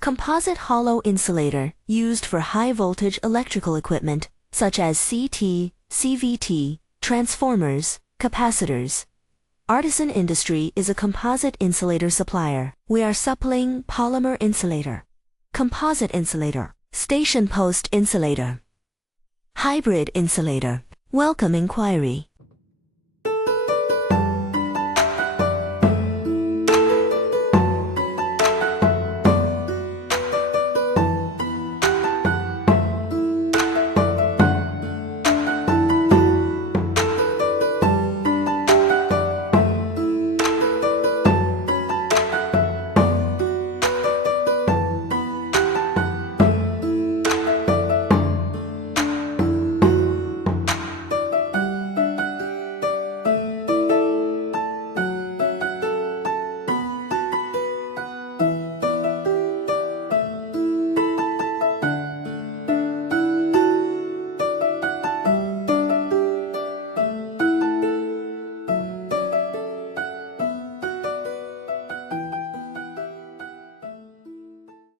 Composite hollow insulator used for high-voltage electrical equipment such as CT, CVT, transformers, capacitors. Artisan Industry is a composite insulator supplier. We are supplying polymer insulator, composite insulator, station post insulator, hybrid insulator. Welcome inquiry.